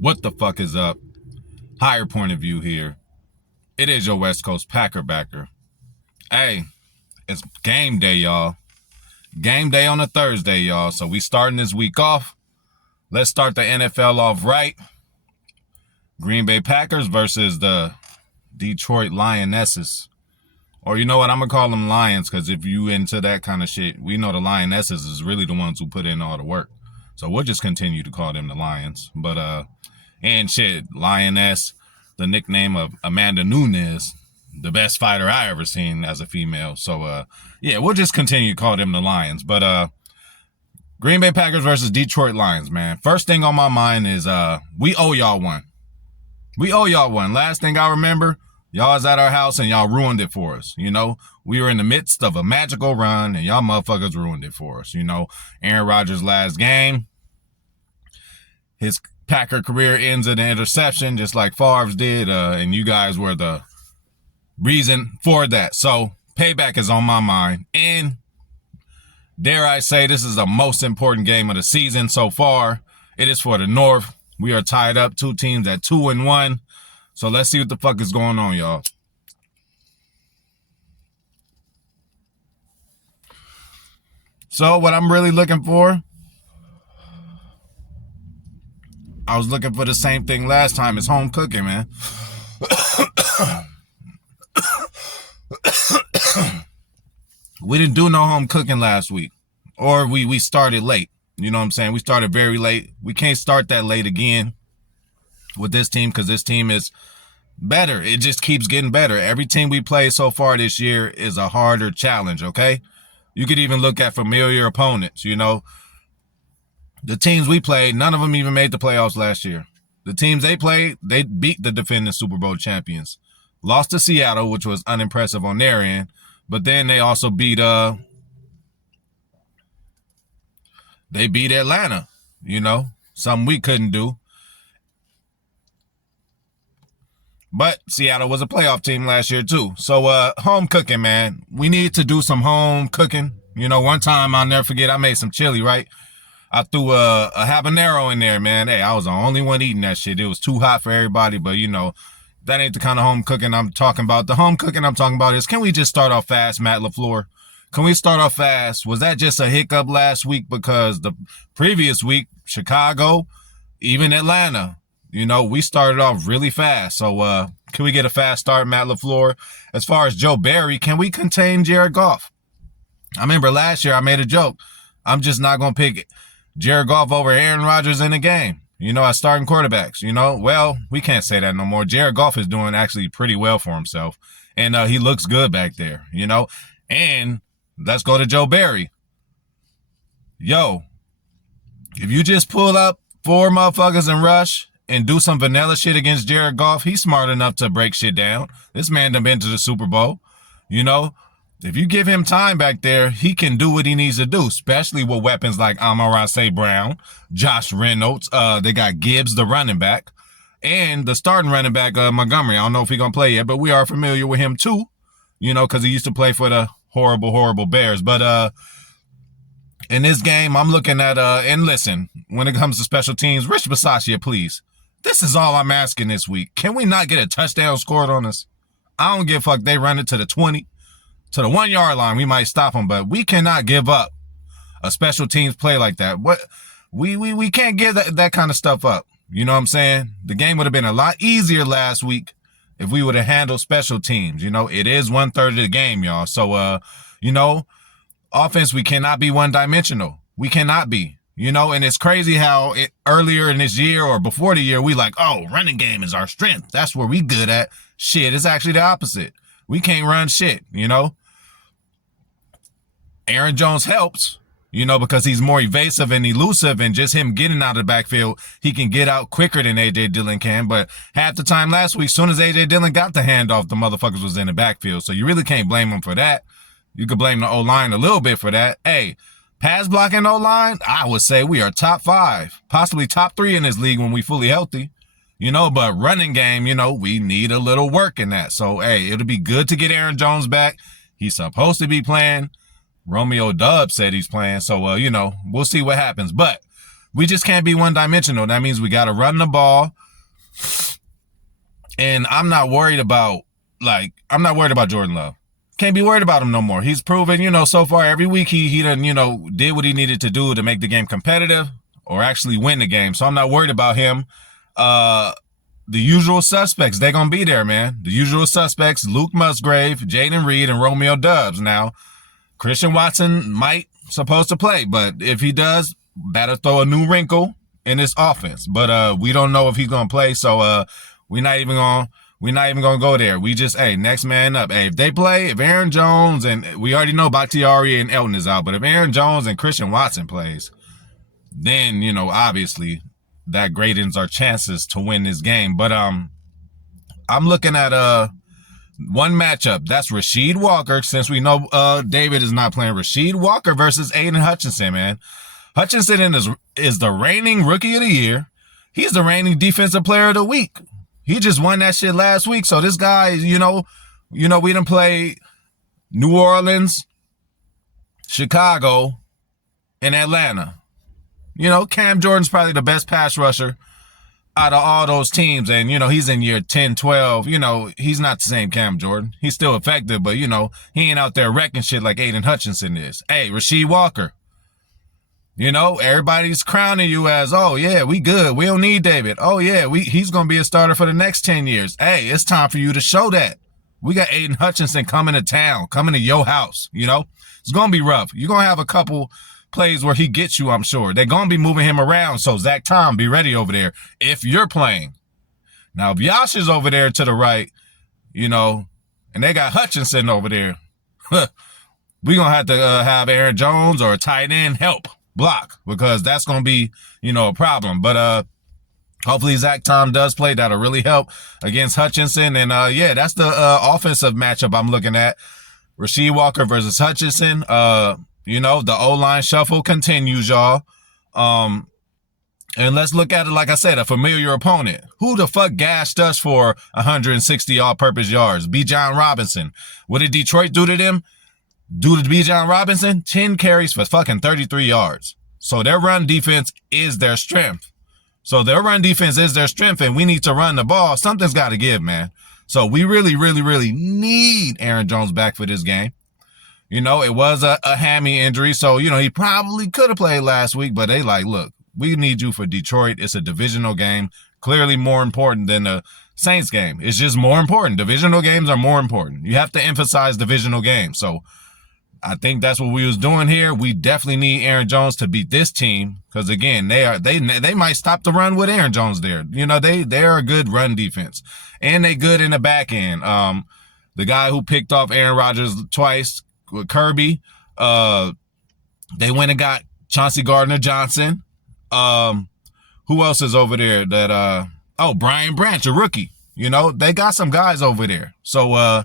What the fuck is up? Higher point of view here. It is your West Coast Packer backer. Hey, it's game day, y'all. Game day on a Thursday, y'all. So we starting this week off. Let's start the NFL off right. Green Bay Packers versus the Detroit Lionesses. Or you know what, I'm going to call them Lions, because if you into that kind of shit, we know the Lionesses is really the ones who put in all the work. So we'll just continue to call them the Lions. But, and shit, Lioness, the nickname of Amanda Nunes, the best fighter I ever seen as a female. So, yeah, we'll just continue to call them the Lions. But, Green Bay Packers versus Detroit Lions, man. First thing on my mind is we owe y'all one. We owe y'all one. Last thing I remember, y'all was at our house and y'all ruined it for us. You know, we were in the midst of a magical run and y'all motherfuckers ruined it for us. You know, Aaron Rodgers' last game, his Packer career ends in an interception just like Favre's did, and you guys were the reason for that. So payback is on my mind. And dare I say, this is the most important game of the season so far. It is for the North. We are tied up, two teams at 2-1. So let's see what the fuck is going on, y'all. So what I'm really looking for, I was looking for the same thing last time. It's home cooking, man. We didn't do no home cooking last week. Or we started late. You know what I'm saying? We started very late. We can't start that late again with this team because this team is better. It just keeps getting better. Every team we play so far this year is a harder challenge, okay? You could even look at familiar opponents, you know. The teams we played, none of them even made the playoffs last year. The teams they played, they beat the defending Super Bowl champions. Lost to Seattle, which was unimpressive on their end. But then they also beat they beat Atlanta, you know, something we couldn't do. But Seattle was a playoff team last year too. So home cooking, man. We need to do some home cooking. You know, one time I'll never forget, I made some chili, right? I threw a habanero in there, man. Hey, I was the only one eating that shit. It was too hot for everybody, but you know, that ain't the kind of home cooking I'm talking about. The home cooking I'm talking about is, can we just start off fast, Matt LaFleur? Can we start off fast? Was that just a hiccup last week? Because the previous week, Chicago, even Atlanta, you know, we started off really fast. So can we get a fast start, Matt LaFleur? As far as Joe Barry, can we contain Jared Goff? I remember last year I made a joke. I'm just not going to pick Jared Goff over Aaron Rodgers in the game, you know, as starting quarterbacks, you know. Well, we can't say that no more. Jared Goff is doing actually pretty well for himself. And he looks good back there, you know. And let's go to Joe Barry. Yo, if you just pull up 4 motherfuckers and rush and do some vanilla shit against Jared Goff, he's smart enough to break shit down. This man done been to the Super Bowl. You know, if you give him time back there, he can do what he needs to do, especially with weapons like Amon-Ra St. Brown, Josh Reynolds. They got Gibbs, the running back, and the starting running back, Montgomery. I don't know if he's going to play yet, but we are familiar with him too, you know, because he used to play for the horrible Bears. But in this game, I'm looking at and listen, when it comes to special teams, Rich Bisaccia, please. This is all I'm asking this week. Can we not get a touchdown scored on us? I don't give a fuck. They run it to the 20, to the 1 yard line. We might stop them, but we cannot give up a special teams play like that. What we can't give that kind of stuff up. You know what I'm saying? The game would have been a lot easier last week if we would have handled special teams. You know, it is 1/3 of the game, y'all. So, you know, offense, we cannot be one-dimensional. We cannot be, you know, and it's crazy how earlier in this year or before the year, we like, oh, running game is our strength. That's where we good at. Shit, it's actually the opposite. We can't run shit, you know. Aaron Jones helps, you know, because he's more evasive and elusive, and just him getting out of the backfield, he can get out quicker than A.J. Dillon can. But half the time last week, as soon as A.J. Dillon got the handoff, the motherfuckers was in the backfield. So you really can't blame him for that. You could blame the O-line a little bit for that. Hey, pass blocking O-line, I would say we are top 5, possibly top 3 in this league when we fully healthy. You know, but running game, you know, we need a little work in that. So, hey, it'll be good to get Aaron Jones back. He's supposed to be playing. Romeo Dubs said he's playing. So, you know, we'll see what happens. But we just can't be one-dimensional. That means we got to run the ball. And I'm not worried about Jordan Love. Can't be worried about him no more. He's proven, so far every week he done, did what he needed to do to make the game competitive or actually win the game. So I'm not worried about him. The usual suspects, they're going to be there, man. The usual suspects, Luke Musgrave, Jaden Reed, and Romeo Doubs. Now, Christian Watson might supposed to play, but if he does, better throw a new wrinkle in this offense. But we don't know if he's going to play, so we're not even going to go there. We just, next man up. If they play, if Aaron Jones, and we already know Bakhtiari and Elton is out, but if Aaron Jones and Christian Watson plays, then, obviously that greatens our chances to win this game. But I'm looking at one matchup. That's Rasheed Walker, since we know David is not playing. Rasheed Walker versus Aiden Hutchinson, man. Hutchinson is the reigning Rookie of the Year. He's the reigning Defensive Player of the Week. He just won that shit last week. So this guy, we done play New Orleans, Chicago, and Atlanta. Cam Jordan's probably the best pass rusher out of all those teams. And, he's in year 10, 12. He's not the same Cam Jordan. He's still effective, but, he ain't out there wrecking shit like Aiden Hutchinson is. Hey, Rasheed Walker. Everybody's crowning you as, oh, yeah, we good. We don't need David. Oh, yeah, he's going to be a starter for the next 10 years. Hey, it's time for you to show that. We got Aiden Hutchinson coming to town, coming to your house, It's going to be rough. You're going to have a couple plays where he gets you, I'm sure. They're going to be moving him around, so Zach Tom, be ready over there if you're playing. Now, if Yash is over there to the right, and they got Hutchinson over there, we're going to have to have Aaron Jones or a tight end help block, because that's going to be, a problem. But hopefully Zach Tom does play. That'll really help against Hutchinson. And that's the offensive matchup I'm looking at. Rasheed Walker versus Hutchinson. The O-line shuffle continues, y'all. And let's look at it, like I said, a familiar opponent. Who the fuck gashed us for 160 all-purpose yards? Bijan Robinson. What did Detroit do to them? Do to Bijan Robinson? 10 carries for fucking 33 yards. So their run defense is their strength. And we need to run the ball. Something's got to give, man. So we really, really, really need Aaron Jones back for this game. It was a hammy injury, so, he probably could have played last week, but they like, look, we need you for Detroit. It's a divisional game, clearly more important than the Saints game. It's just more important. Divisional games are more important. You have to emphasize divisional games. So I think that's what we was doing here. We definitely need Aaron Jones to beat this team, because again, they might stop the run with Aaron Jones there. They're a good run defense, and they good in the back end. The guy who picked off Aaron Rodgers twice with Kirby, they went and got Chauncey Gardner-Johnson. Who else is over there that Brian Branch, a rookie. They got some guys over there. So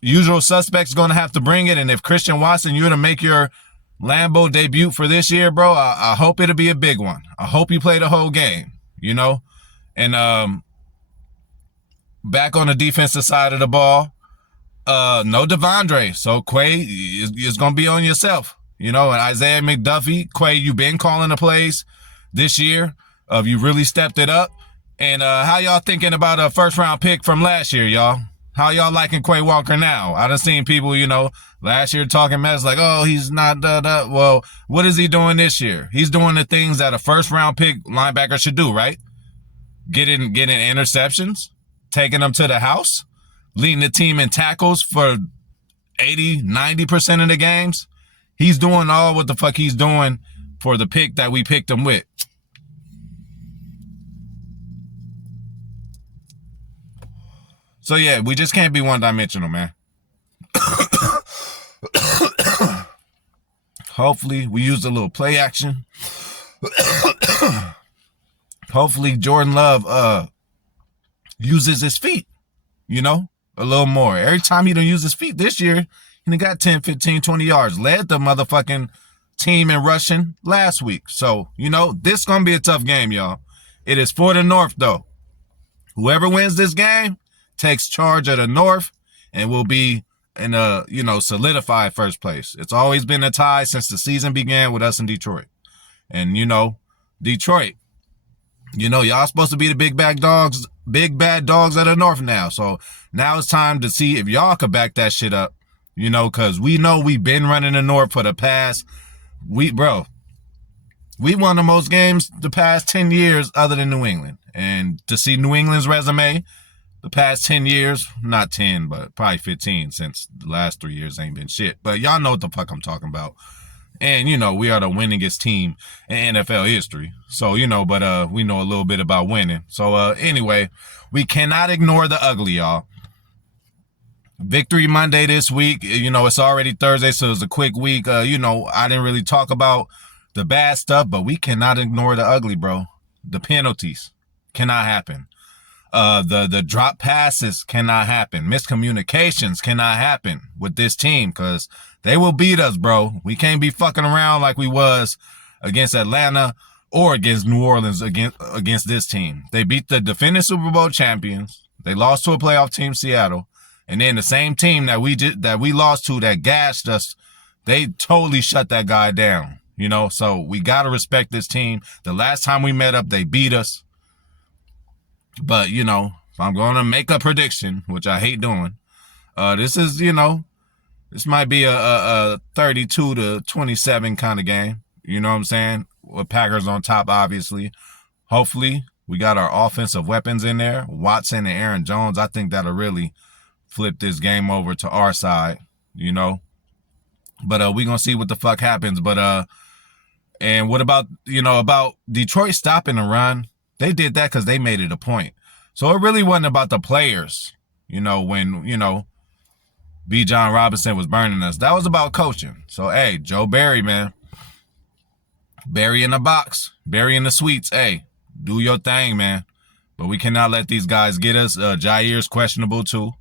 usual suspects going to have to bring it. And if Christian Watson, you're to make your Lambeau debut for this year, bro, I hope it'll be a big one. I hope you play the whole game, And back on the defensive side of the ball, no Devondre. So Quay is going to be on yourself. And Isaiah McDuffie, Quay, you've been calling the plays this year. You really stepped it up. And how y'all thinking about a first-round pick from last year, y'all? How y'all liking Quay Walker now? I done seen people, last year talking mess like, oh, he's not Well, what is he doing this year? He's doing the things that a first-round pick linebacker should do, right? Getting interceptions, taking them to the house, leading the team in tackles for 80, 90% of the games. He's doing all what the fuck he's doing for the pick that we picked him with. So, yeah, we just can't be one-dimensional, man. Hopefully, we used a little play action. Hopefully, Jordan Love uses his feet, a little more. Every time he don't use his feet this year, he got 10, 15, 20 yards. Led the motherfucking team in rushing last week. So, this is going to be a tough game, y'all. It is for the North, though. Whoever wins this game takes charge of the North and will be in a, solidified first place. It's always been a tie since the season began with us in Detroit. And, Detroit, y'all supposed to be the big bad dogs of the North now. So now it's time to see if y'all could back that shit up, because we know we've been running the North for the past week, bro. We won the most games the past 10 years other than New England. And to see New England's resume the past 10 years, not 10, but probably 15, since the last 3 years ain't been shit. But y'all know what the fuck I'm talking about. And, we are the winningest team in NFL history. So, but we know a little bit about winning. So, anyway, we cannot ignore the ugly, y'all. Victory Monday this week. It's already Thursday, so it's a quick week. I didn't really talk about the bad stuff, but we cannot ignore the ugly, bro. The penalties cannot happen. The drop passes cannot happen. Miscommunications cannot happen with this team, because they will beat us, bro. We can't be fucking around like we was against Atlanta or against New Orleans against this team. They beat the defending Super Bowl champions. They lost to a playoff team, Seattle. And then the same team that we lost to, that gashed us, they totally shut that guy down. So we got to respect this team. The last time we met up, they beat us. But, if I'm going to make a prediction, which I hate doing, this is, this might be a 32-27 kind of game. You know what I'm saying? With Packers on top, obviously. Hopefully, we got our offensive weapons in there. Watson and Aaron Jones, I think that'll really flip this game over to our side, But we're going to see what the fuck happens. But, and what about, about Detroit stopping the run? They did that because they made it a point. So it really wasn't about the players, when, B. John Robinson was burning us. That was about coaching. So, hey, Joe Barry, man. Barry in the box. Barry in the suites. Hey, do your thing, man. But we cannot let these guys get us. Jair's questionable, too.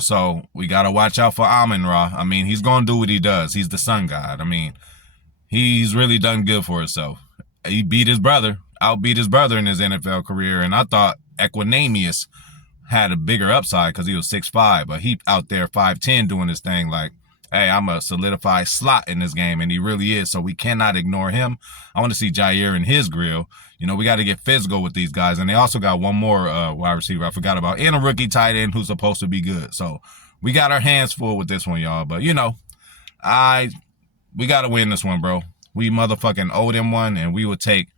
So we got to watch out for Amon-Ra. I mean, he's going to do what he does. He's the sun god. I mean, he's really done good for himself. He outbeat his brother in his NFL career, and I thought Equinemius had a bigger upside because he was 6'5", but he out there 5'10", doing his thing like, hey, I'm a solidified slot in this game, and he really is, so we cannot ignore him. I want to see Jair in his grill. We got to get physical with these guys, and they also got one more wide receiver I forgot about, and a rookie tight end who's supposed to be good. So we got our hands full with this one, y'all, but, we got to win this one, bro. We motherfucking owe them one, and we will take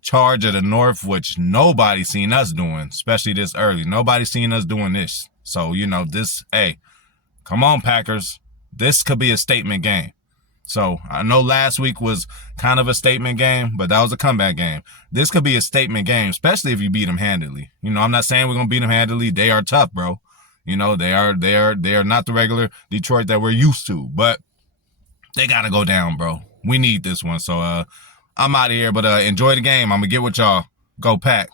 charge of the North, which nobody seen us doing, especially this early. Nobody seen us doing this. So, this, hey, come on, Packers. This could be a statement game. So, I know last week was kind of a statement game, but that was a comeback game. This could be a statement game, especially if you beat them handily. I'm not saying we're going to beat them handily. They are tough, bro. They are not the regular Detroit that we're used to, but they got to go down, bro. We need this one. So, I'm out of here, but enjoy the game. I'm going to get with y'all. Go Pack.